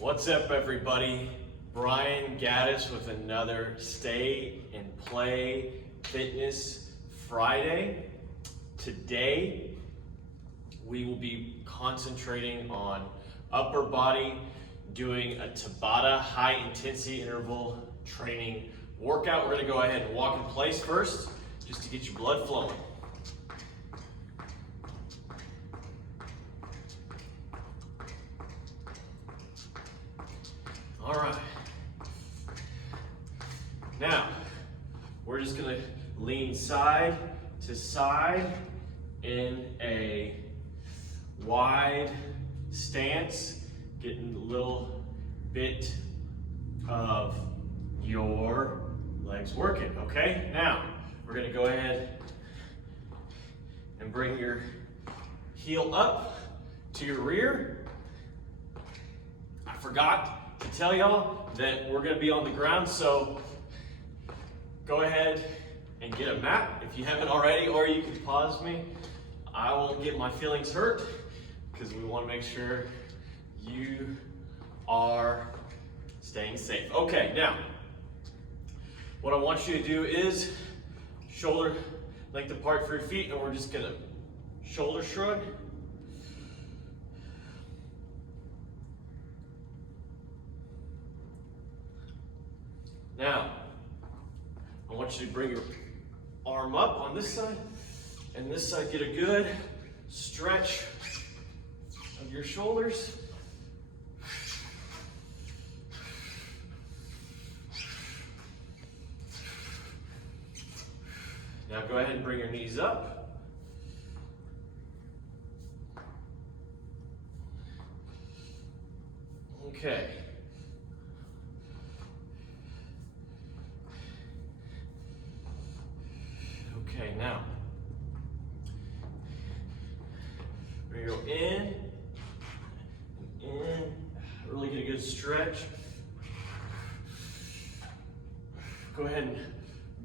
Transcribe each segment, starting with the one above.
What's up, everybody? Brian Gaddis with another Stay and Play Fitness Friday. Today, we will be concentrating on upper body, doing a Tabata high intensity interval training workout. We're gonna go ahead and walk in place first, just to get your blood flowing. All right. Now, we're just gonna lean side to side in a wide stance, getting a little bit of your legs working, okay? Now, we're gonna go ahead and bring your heel up to your rear. I forgot to tell y'all that we're gonna be on the ground, so go ahead and get a mat if you haven't already, or you can pause me. I won't get my feelings hurt because we want to make sure you are staying safe. Okay, now what I want you to do is shoulder length apart for your feet, and we're just gonna shoulder shrug. Now, I want you to bring your arm up on this side, and this side, get a good stretch of your shoulders. Now go ahead and bring your knees up. Okay. Okay, now, we're gonna go in, really get a good stretch. Go ahead and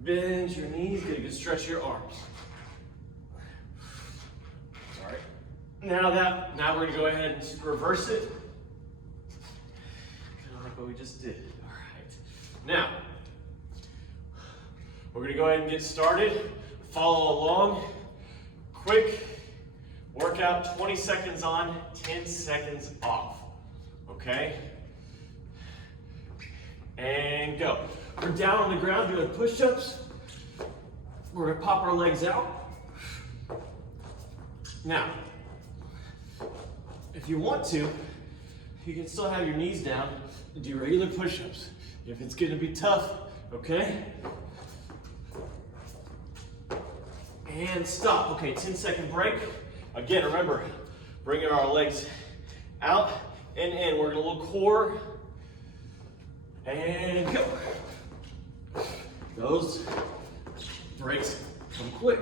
bend your knees, get a good stretch of your arms. All right, now we're gonna go ahead and reverse it, kind of like what we just did. All right, now, we're gonna go ahead and get started. Follow along. Quick workout, 20 seconds on, 10 seconds off. Okay? And go. We're down on the ground doing push-ups. We're gonna pop our legs out. Now, if you want to, you can still have your knees down and do regular push-ups. If it's gonna be tough, okay? And stop. Okay, 10-second break. Again, remember, bringing our legs out and in. We're gonna look core and go. Those breaks come quick.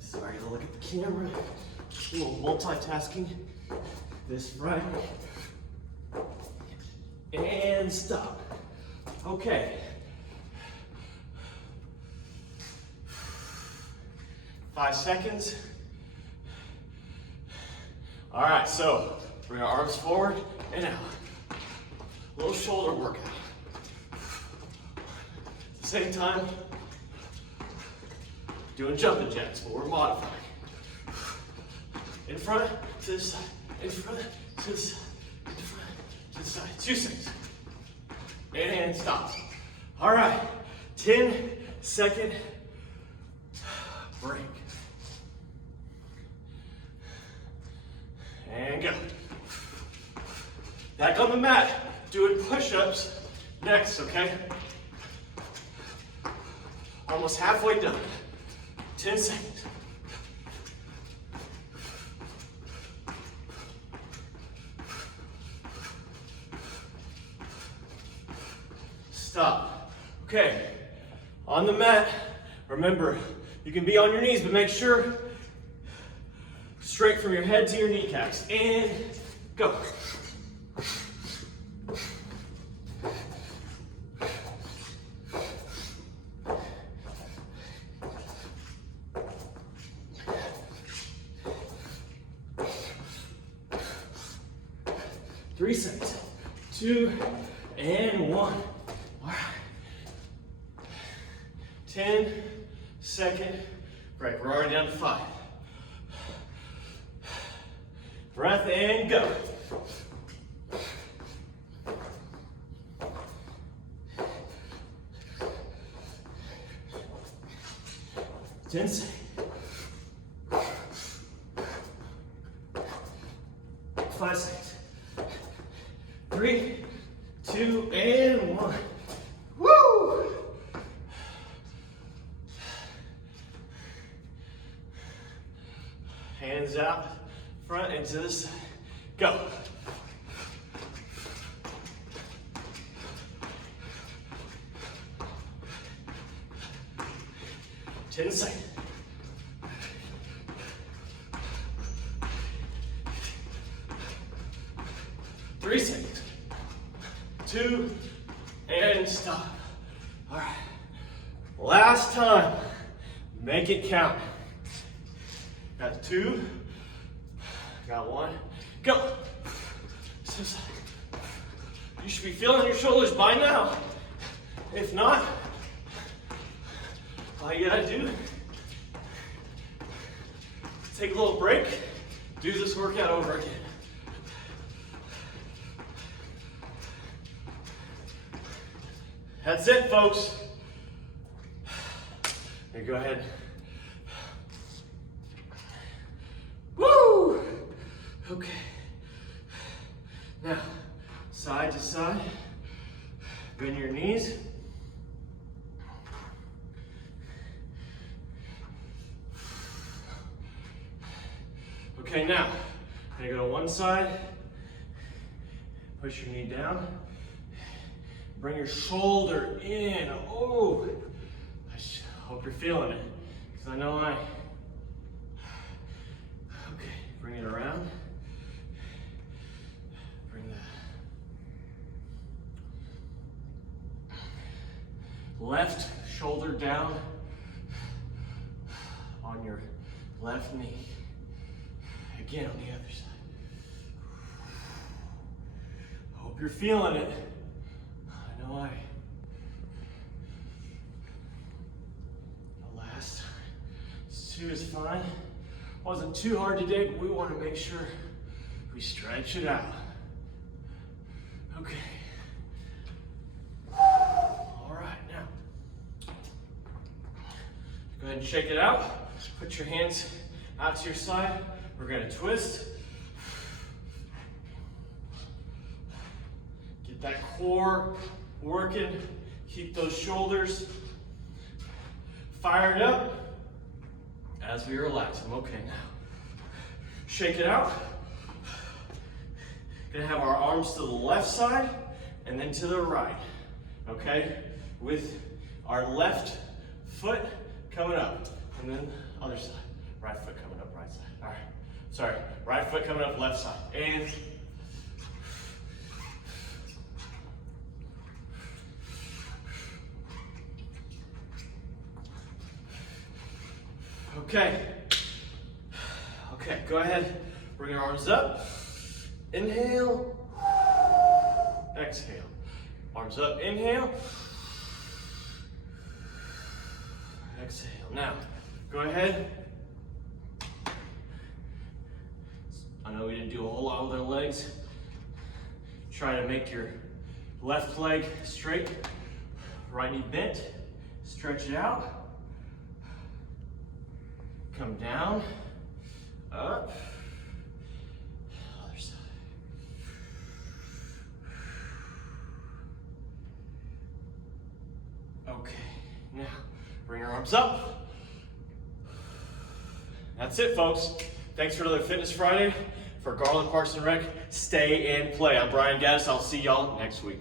Sorry to look at the camera. A little multitasking this Friday. And stop. Okay. 5 seconds. All right, so bring our arms forward and out. A little shoulder workout. At the same time, doing jumping jacks, but we're modifying. In front, to the side. In front, to the side. In front, to the side. 2 seconds. And stop. All right, 10-second break. And go. Back on the mat, doing push-ups next, okay? Almost halfway done. 10 seconds. Stop. Okay, on the mat, remember, you can be on your knees, but make sure straight from your head to your kneecaps. And go. 3 seconds. 2 and 1. All right. 10-second break. We're already down to 5. Breath and go. Ten seconds. 5 seconds. 3, 2, and 1. Woo! Hands out, front and to the side. Go. Ten seconds. 3 seconds. 2 and stop. All right. Last time. Make it count. Got 2. Got 1. Go. You should be feeling your shoulders by now. If not, all you gotta do, take a little break, do this workout over again. That's it, folks. Now go ahead. Woo! Okay. Now, side to side, bend your knees. Okay, now, I'm gonna go to one side, push your knee down, bring your shoulder in. Oh, I hope you're feeling it, because I know I. Okay, bring it around. Bring that left shoulder down on your left knee. Again on the other side. Hope you're feeling it. I know I. The last time. 2 is fine. Wasn't too hard today, but we want to make sure we stretch it out. Okay. All right, now. Go ahead and shake it out. Put your hands out to your side. We're gonna twist. Get that core working. Keep those shoulders fired up as we relax them. Okay, now shake it out. Gonna have our arms to the left side and then to the right. Okay, with our left foot coming up, and then other side. Right foot coming up, right side. All right. Sorry, right foot coming up, left side. And okay. Okay, go ahead. Bring your arms up. Inhale. Exhale. Arms up, inhale. Exhale. Now, go ahead. I know we didn't do a whole lot with our legs. Try to make your left leg straight, right knee bent, stretch it out. Come down, up, other side. Okay, now bring your arms up. That's it, folks. Thanks for another Fitness Friday. For Garland, Parks and Rec, stay and play. I'm Brian Gaddis. I'll see y'all next week.